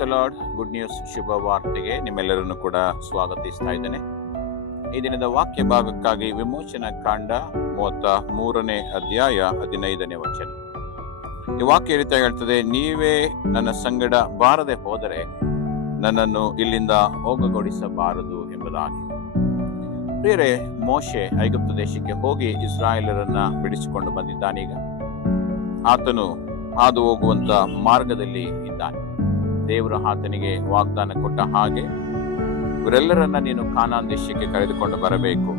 The lord. Good news, ಶುಭ ವಾರ್ತೆಗೆ ನಿಮ್ಮೆಲ್ಲರನ್ನು ಕೂಡ ಸ್ವಾಗತಿಸ್ತಾ ಇದ್ದೇನೆ. ಈ ದಿನದ ವಾಕ್ಯ ಭಾಗಕ್ಕಾಗಿ ವಿಮೋಚನಾ ಕಾಂಡ 33ನೇ ಅಧ್ಯಾಯ 15ನೇ ವಚನ. ಈ ವಾಕ್ಯ ರೀತಿ ಹೇಳ್ತದೆ, ನೀವೇ ನನ್ನ ಸಂಗಡ ಬಾರದೆ ಹೋದರೆ ನನ್ನನ್ನು ಇಲ್ಲಿಂದ ಹೋಗಗೊಡಿಸಬಾರದು ಎಂಬುದಾಗಿ. ಬೇರೆ ಮೋಶೆ ಐಗುಪ್ತ ದೇಶಕ್ಕೆ ಹೋಗಿ ಇಸ್ರಾಯೇಲರನ್ನ ಬಿಡಿಸಿಕೊಂಡು ಬಂದಿದ್ದಾನೀಗ. ಆತನು ಹಾದು ಹೋಗುವಂತ ಮಾರ್ಗದಲ್ಲಿ ಇದ್ದಾನೆ. ದೇವರು ಆತನಿಗೆ ವಾಗ್ದಾನ ಕೊಟ್ಟ ಹಾಗೆ ಇವರೆಲ್ಲರನ್ನ ನೀನು ಕಾನಾನ್ ದೇಶಕ್ಕೆ ಕರೆದುಕೊಂಡು ಬರಬೇಕು,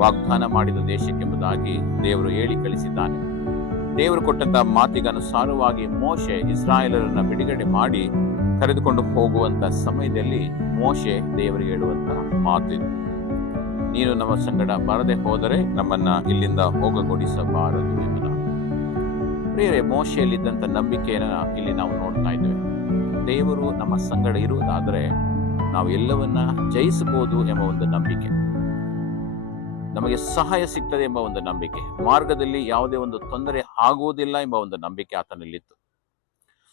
ವಾಗ್ದಾನ ಮಾಡಿದ ದೇಶಕ್ಕೆಂಬುದಾಗಿ ದೇವರು ಹೇಳಿ ಕಳಿಸಿದ್ದಾನೆ. ದೇವರು ಕೊಟ್ಟಂತ ಮಾತಿಗನುಸಾರವಾಗಿ ಮೋಶೆ ಇಸ್ರಾಯೇಲರನ್ನ ಬಿಡುಗಡೆ ಮಾಡಿ ಕರೆದುಕೊಂಡು ಹೋಗುವಂತ ಸಮಯದಲ್ಲಿ ಮೋಶೆ ದೇವರಿಗೆ ಹೇಳುವಂತ ಮಾತಿದೆ, ನೀನು ನಮ್ಮ ಸಂಗಡ ಬರದೆ ಹೋದರೆ ನಮ್ಮನ್ನ ಇಲ್ಲಿಂದ ಹೋಗಗೊಡಿಸಬಾರದು ಎಂಬುದಾಗಿ. ಪ್ರಿಯರೇ, ಮೋಶೆಯಲ್ಲಿದ್ದಂತ ನಂಬಿಕೆಯನ್ನ ಇಲ್ಲಿ ನಾವು ನೋಡ್ತಾ ಇದ್ದೇವೆ. ದೇವರು ನಮ್ಮ ಸಂಗಡ ಇರುವುದಾದರೆ ನಾವು ಎಲ್ಲವನ್ನ ಜಯಿಸಬಹುದು ಎಂಬ ಒಂದು ನಂಬಿಕೆ, ನಮಗೆ ಸಹಾಯ ಸಿಗ್ತದೆ ಎಂಬ ಒಂದು ನಂಬಿಕೆ, ಮಾರ್ಗದಲ್ಲಿ ಯಾವುದೇ ಒಂದು ತೊಂದರೆ ಆಗುವುದಿಲ್ಲ ಎಂಬ ಒಂದು ನಂಬಿಕೆ ಆತನಲ್ಲಿತ್ತು.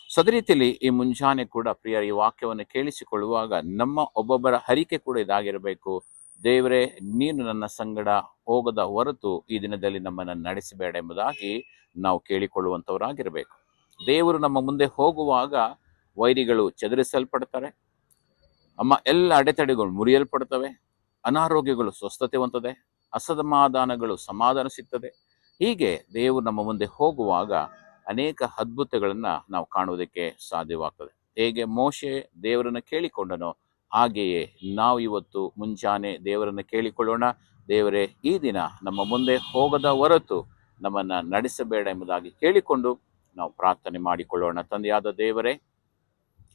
ಅದೇ ರೀತಿಯಲ್ಲಿ ಈ ಮುಂಜಾನೆ ಕೂಡ ಪ್ರಿಯರ ಈ ವಾಕ್ಯವನ್ನು ಕೇಳಿಸಿಕೊಳ್ಳುವಾಗ ನಮ್ಮ ಒಬ್ಬೊಬ್ಬರ ಹರಿಕೆ ಕೂಡ ಇದಾಗಿರಬೇಕು. ದೇವರೇ, ನೀನು ನನ್ನ ಸಂಗಡ ಹೋಗದ ಹೊರತು ಈ ದಿನದಲ್ಲಿ ನಮ್ಮನ್ನು ನಡೆಸಬೇಡ ಎಂಬುದಾಗಿ ನಾವು ಕೇಳಿಕೊಳ್ಳುವಂಥವರಾಗಿರಬೇಕು. ದೇವರು ನಮ್ಮ ಮುಂದೆ ಹೋಗುವಾಗ ವೈರಿಗಳು ಚದುರಿಸಲ್ಪಡ್ತಾರೆ, ನಮ್ಮ ಎಲ್ಲ ಅಡೆತಡೆಗಳು ಮುರಿಯಲ್ಪಡ್ತವೆ, ಅನಾರೋಗ್ಯಗಳು ಸ್ವಸ್ಥತೆ ಹೊಂದದೆ, ಅಸಮಾಧಾನಗಳು ಸಮಾಧಾನ ಸಿಗ್ತದೆ. ಹೀಗೆ ದೇವರು ನಮ್ಮ ಮುಂದೆ ಹೋಗುವಾಗ ಅನೇಕ ಅದ್ಭುತಗಳನ್ನ ನಾವು ಕಾಣುವುದಕ್ಕೆ ಸಾಧ್ಯವಾಗ್ತದೆ. ಹೇಗೆ ಮೋಶೆ ದೇವರನ್ನ ಕೇಳಿಕೊಂಡನೋ ಹಾಗೆಯೇ ನಾವು ಇವತ್ತು ಮುಂಜಾನೆ ದೇವರನ್ನ ಕೇಳಿಕೊಳ್ಳೋಣ. ದೇವರೇ, ಈ ದಿನ ನಮ್ಮ ಮುಂದೆ ಹೋಗದ ಹೊರತು ನಮ್ಮನ್ನ ನಡೆಸಬೇಡ ಎಂಬುದಾಗಿ ಕೇಳಿಕೊಂಡು ನಾವು ಪ್ರಾರ್ಥನೆ ಮಾಡಿಕೊಳ್ಳೋಣ. ತಂದೆಯಾದ ದೇವರೇ,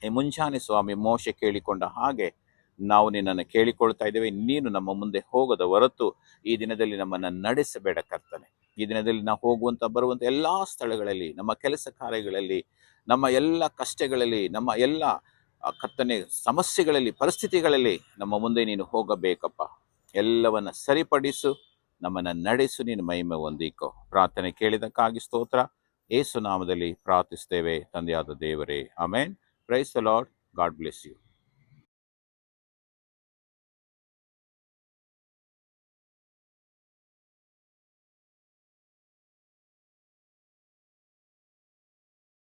ಈ ಮುಂಜಾನೆ ಸ್ವಾಮಿ ಮೋಶೆ ಕೇಳಿಕೊಂಡ ಹಾಗೆ ನಾವು ನಿನ್ನನ್ನು ಕೇಳಿಕೊಳ್ತಾ ಇದ್ದೇವೆ. ನೀನು ನಮ್ಮ ಮುಂದೆ ಹೋಗದ ಹೊರತು ಈ ದಿನದಲ್ಲಿ ನಮ್ಮನ್ನು ನಡೆಸಬೇಡ ಕರ್ತನೆ. ಈ ದಿನದಲ್ಲಿ ನಾವು ಹೋಗುವಂತ ಬರುವಂತ ಎಲ್ಲಾ ಸ್ಥಳಗಳಲ್ಲಿ, ನಮ್ಮ ಕೆಲಸ ಕಾರ್ಯಗಳಲ್ಲಿ, ನಮ್ಮ ಎಲ್ಲ ಕಷ್ಟಗಳಲ್ಲಿ, ನಮ್ಮ ಎಲ್ಲ ಕರ್ತನೆ ಸಮಸ್ಯೆಗಳಲ್ಲಿ, ಪರಿಸ್ಥಿತಿಗಳಲ್ಲಿ ನಮ್ಮ ಮುಂದೆ ನೀನು ಹೋಗಬೇಕಪ್ಪ. ಎಲ್ಲವನ್ನ ಸರಿಪಡಿಸು, ನಮ್ಮನ್ನ ನಡೆಸು, ನೀನು ಮಹಿಮೆ ಹೊಂದಿಕೋ. ಪ್ರಾರ್ಥನೆ ಕೇಳಿದಕ್ಕಾಗಿ ಸ್ತೋತ್ರ. ಯೇಸು ನಾಮದಲ್ಲಿ ಪ್ರಾರ್ಥಿಸ್ತೇವೆ ತಂದೆಯಾದ ದೇವರೇ, amen. Praise the lord. God bless you.